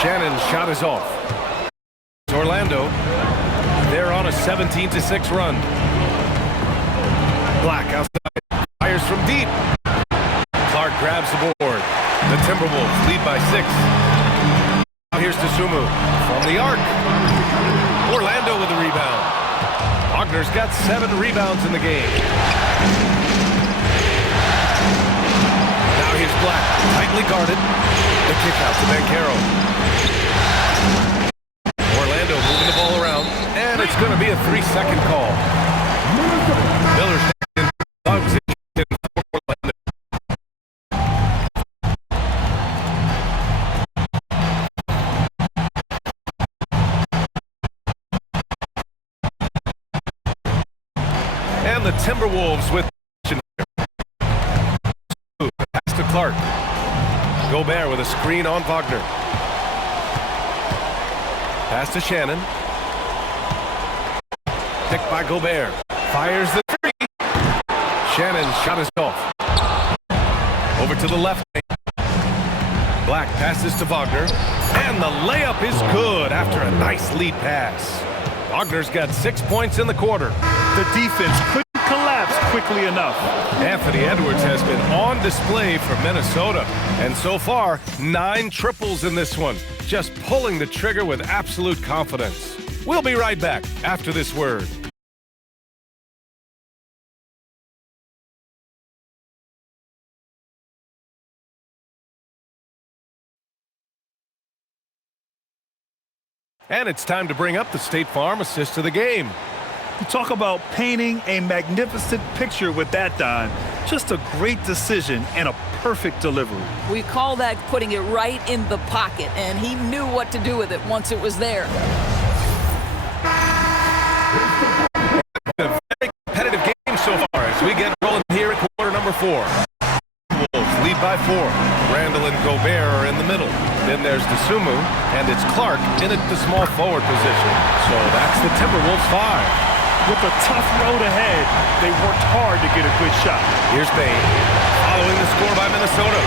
Shannon's shot is off. Orlando, they're on a 17-6 run. Black outside. Fires from deep. Clark grabs the board. The Timberwolves lead by 6. Now here's Dosunmu from the arc. Orlando with the rebound. Wagner's got 7 rebounds in the game. Now here's Black, tightly guarded. The kick out to Banchero. Orlando moving the ball around, and it's going to be a 3-second call. Miller's in position for Orlando. And the Timberwolves with pass to Clark. Gobert with a screen on Wagner. Pass to Shannon. Picked by Gobert. Fires the 3. Shannon's shot is off. Over to the left. Black passes to Wagner. And the layup is good after a nice lead pass. Wagner's got 6 points in the quarter. The defense couldn't collapse quickly enough. Anthony Edwards has been on display for Minnesota. And so far, 9 triples in this one. Just pulling the trigger with absolute confidence. We'll be right back after this word. And it's time to bring up the State Farm assist of the game. You talk about painting a magnificent picture with that, Don. Just a great decision and a perfect delivery. We call that putting it right in the pocket, and he knew what to do with it once it was there. A very competitive game so far as we get rolling here at quarter number 4. Wolves lead by 4. Randall and Gobert are in the middle. Then there's Dosunmu, and it's Clark in at the small forward position. So that's the Timberwolves 5. With a tough road ahead, they worked hard to get a good shot. Here's Bain, following the score by Minnesota.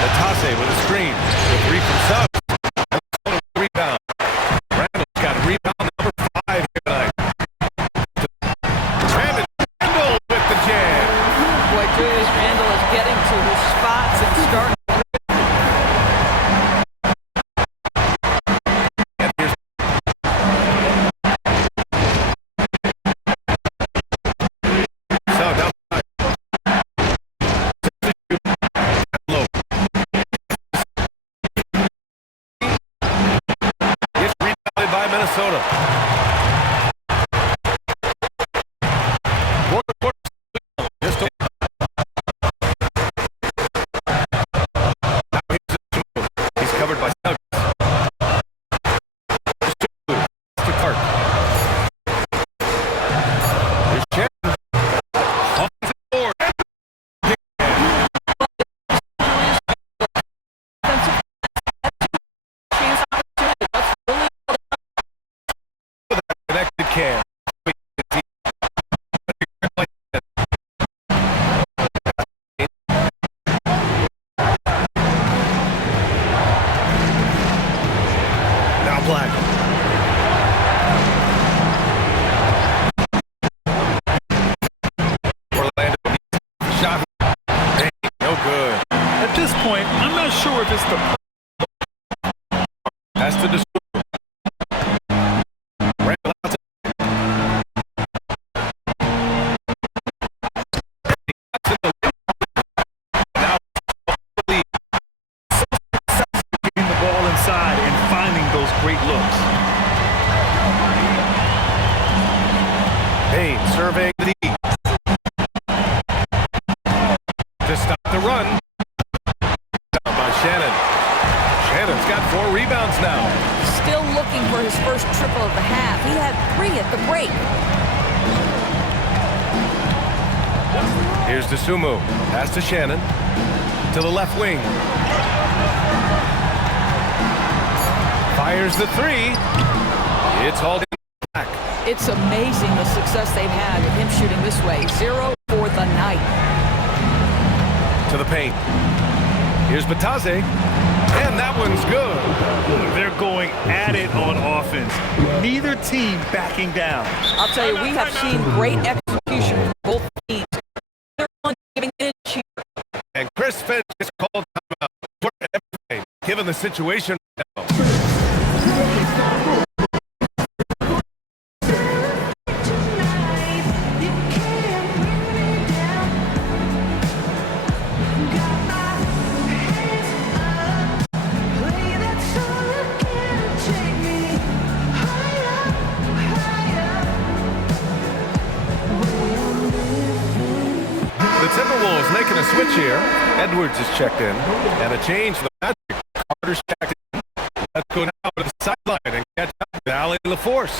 Batase with a screen. The 3 from Suggs. Rebound. Randall's got rebound number 5 here tonight. Randall with the jam. Boy, Julius Randle is getting to his spots and starting. Minnesota. He's covered by Suggs. To Clark. Here's Shannon. On the board. Connected Cam. Now Black. Orlando shot. Hey, no good. At this point, I'm not sure if it's the Pass to the surveying the D. To stop the run. Shannon. Shannon's got 4 rebounds now. Still looking for his first triple of the half. He had 3 at the break. Here's DeSumo. Pass to Shannon. To the left wing. Fires the 3. It's hauled back. It's amazing the success they've had with him shooting this way. 0 for the night. To the paint. Here's Bataze. And that one's good. They're going at it on offense. Neither team backing down. I'll tell you, we have seen great execution from both teams. They're only giving it a cheer. And Chris Finch is called timeout for everything, given the situation now. Timberwolves making a switch here. Edwards is checked in. And a change for the Magic. Carter's checked in. Let's go now to the sideline and catch up with Allie LaForce.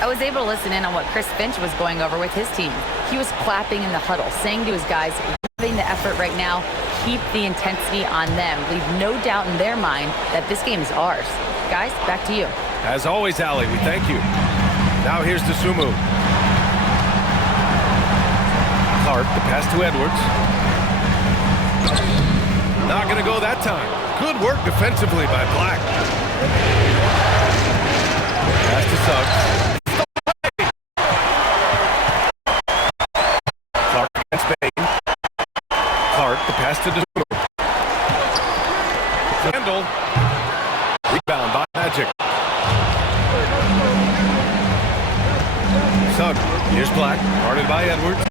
I was able to listen in on what Chris Finch was going over with his team. He was clapping in the huddle, saying to his guys, loving the effort right now, keep the intensity on them. Leave no doubt in their mind that this game is ours. Guys, back to you. As always, Allie, we thank you. Now here's DeSumo. Clark, the pass to Edwards. Not going to go that time. Good work defensively by Black. Pass to Suggs. Clark against Bain. Clark, the pass to DeSumo. Randall. Rebound by Magic. Suggs. Here's Black. Guarded by Edwards.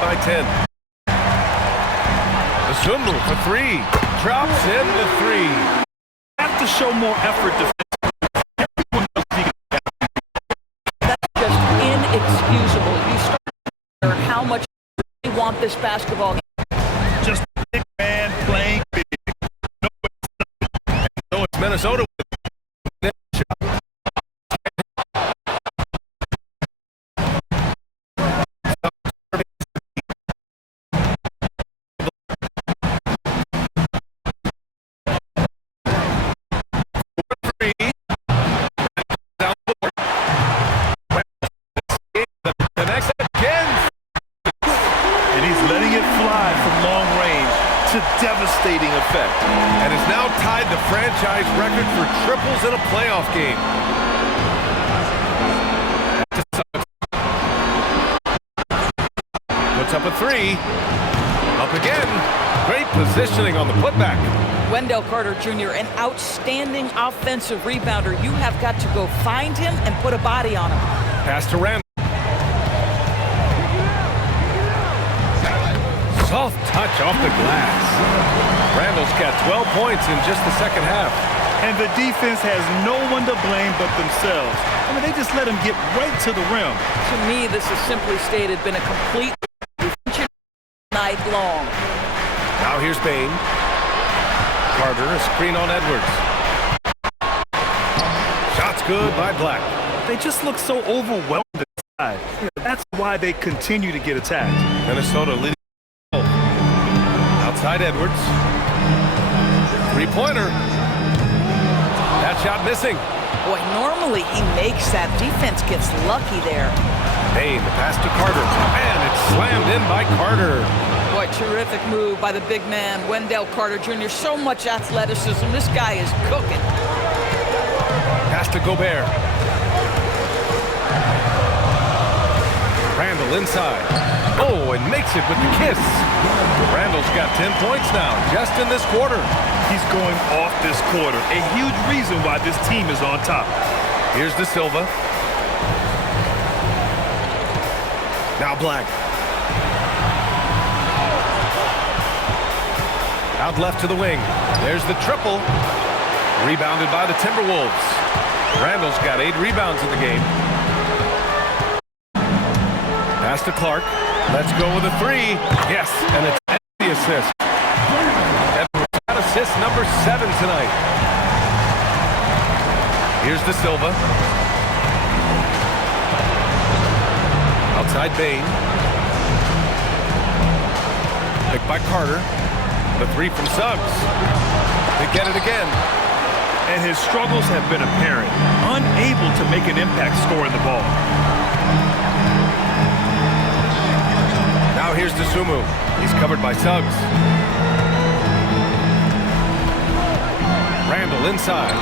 By 10. The Zumbu for 3. Drops in the 3. Have to show more effort defensively. That's just inexcusable. You start to wonder how much you want this basketball game. Just a big man playing big. So it's Minnesota. Devastating effect. And has now tied the franchise record for triples in a playoff game. Puts up a 3. Up again. Great positioning on the putback. Wendell Carter Jr., an outstanding offensive rebounder. You have got to go find him and put a body on him. Pass to Randall. Soft touch off the glass. Randall's got 12 points in just the second half. And the defense has no one to blame but themselves. I mean, they just let him get right to the rim. To me, this has simply stated been a complete night long. Now here's Bain. Carter, a screen on Edwards. Shot's good by Black. They just look so overwhelmed inside. That's why they continue to get attacked. Minnesota leading. Outside Edwards. Three-pointer. That shot missing. Boy, normally he makes that. Defense gets lucky there. Bain, the pass to Carter. And it's slammed in by Carter. Boy, terrific move by the big man, Wendell Carter Jr. So much athleticism. This guy is cooking. Pass to Gobert. Randall inside. Oh, and makes it with the kiss. Randall's got 10 points now, just in this quarter. He's going off this quarter. A huge reason why this team is on top. Here's De Silva. Now Black. Out left to the wing. There's the triple. Rebounded by the Timberwolves. Randall's got 8 rebounds in the game. Pass to Clark. Let's go with a 3. Yes, and it's the assist. Edwards got assist number 7 tonight. Here's De Silva. Outside Bain. Picked by Carter. The 3 from Suggs. They get it again. And his struggles have been apparent. Unable to make an impact scoring the ball. Now here's DeSumo. He's covered by Suggs. Randall inside.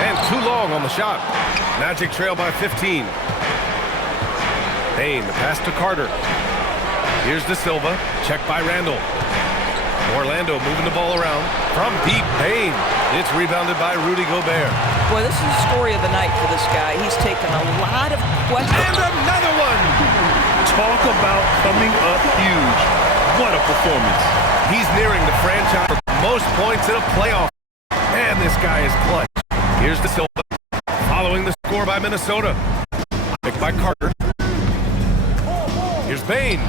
And too long on the shot. Magic trail by 15. Bain, the pass to Carter. Here's De Silva. Checked by Randall. Orlando moving the ball around. From deep, Bain. It's rebounded by Rudy Gobert. Boy, this is the story of the night for this guy. He's taken a lot of questions. And another one! Talk about coming up huge. What a performance. He's nearing the franchise for most points in a playoff. And this guy is clutch. Here's De Silva. Following the score by Minnesota. Picked by Carter. Here's Bain.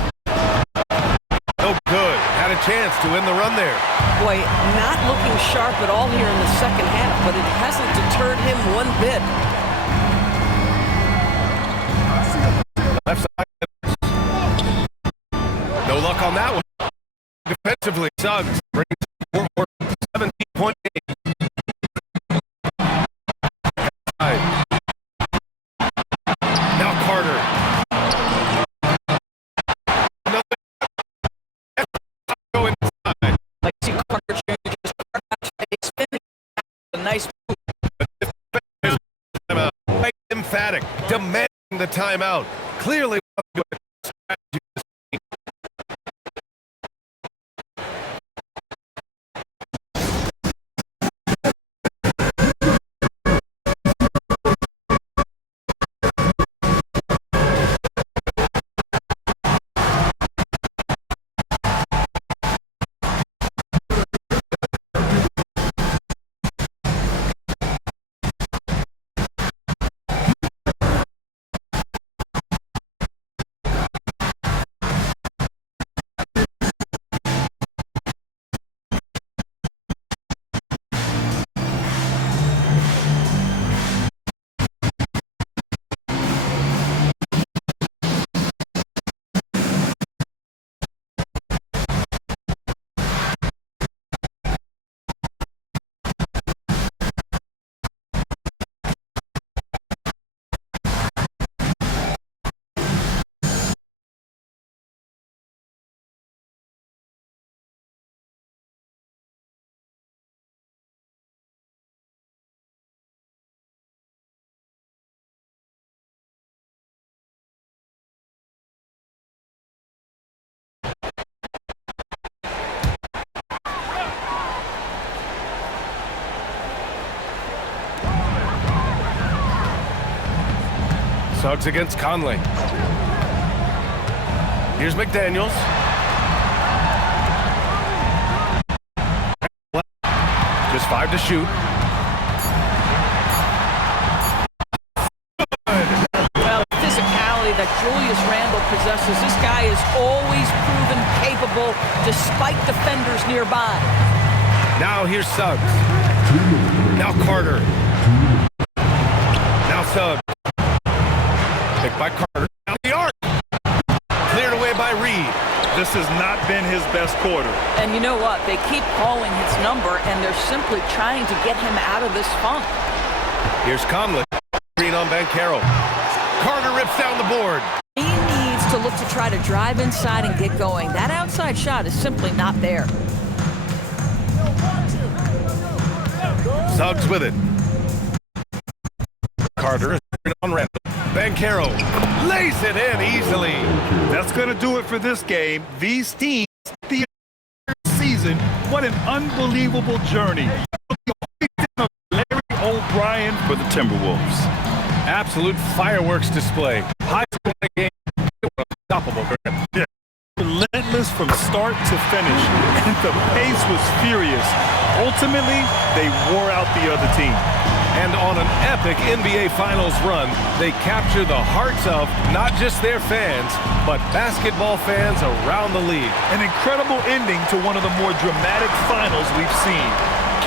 No good. Had a chance to win the run there. Boy, not looking sharp at all here in the second half, but it hasn't deterred him one bit. Left side. No luck on that one. Defensively, Suggs brings forward 17-point game. Now Carter. Go inside. Like see Carter just spinning. A nice move. Quite emphatic, demanding the timeout. Clearly, Suggs against Conley. Here's McDaniels. Just 5 to shoot. Well, the physicality that Julius Randle possesses, this guy is always proven capable despite defenders nearby. Now here's Suggs. Now Carter. Now Suggs. Picked by Carter. Now the arc. Cleared away by Reed. This has not been his best quarter. And you know what? They keep calling his number, and they're simply trying to get him out of this funk. Here's Conley. Green on Banchero. Carter rips down the board. He needs to look to try to drive inside and get going. That outside shot is simply not there. Suggs with it. Carter is on Randall. Banchero lays it in easily. That's going to do it for this game. These teams, the season, what an unbelievable journey. Larry O'Brien for the Timberwolves. Absolute fireworks display. High scoring game. Unstoppable. Relentless this from start to finish, and the pace was furious. Ultimately, they wore out the other team. And on an epic NBA Finals run, they capture the hearts of not just their fans, but basketball fans around the league. An incredible ending to one of the more dramatic finals we've seen.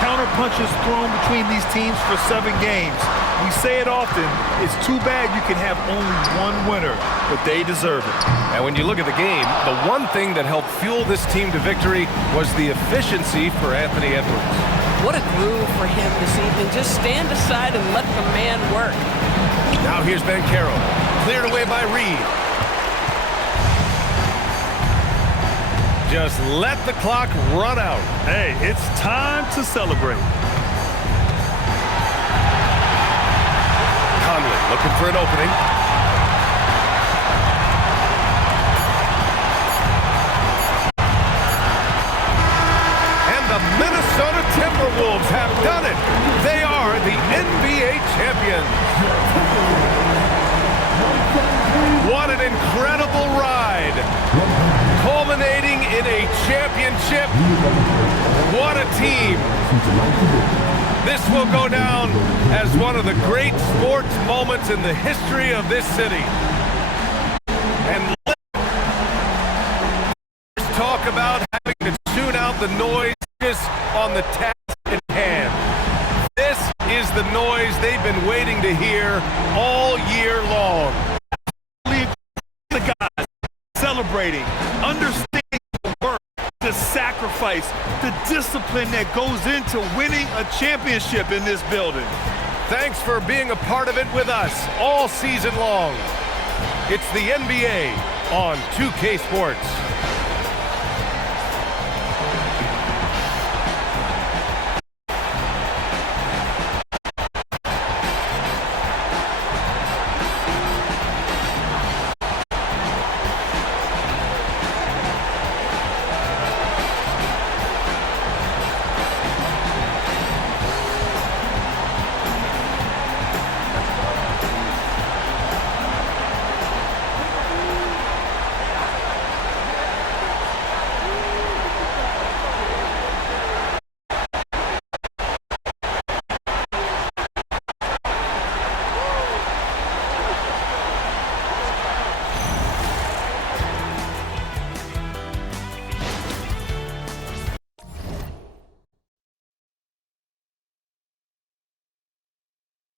Counterpunches thrown between these teams for 7 games. We say it often, it's too bad you can have only one winner, but they deserve it. And when you look at the game, the one thing that helped fuel this team to victory was the efficiency for Anthony Edwards. What a groove for him this evening. Just stand aside and let the man work. Now here's Banchero, cleared away by Reed. Just let the clock run out. Hey, it's time to celebrate. Conley looking for an opening. And the Minnesota Timberwolves have done it. They are the NBA champions. What an incredible ride. Culminating in a championship. What a team. This will go down as one of the great sports moments in the history of this city. And let's talk about having to tune out the noise on the task at hand. This is the noise they've been waiting to hear all year long. The guys celebrating, understanding the work, the sacrifice, the discipline that goes into winning a championship in this building. Thanks for being a part of it with us all season long. It's the NBA on 2K Sports.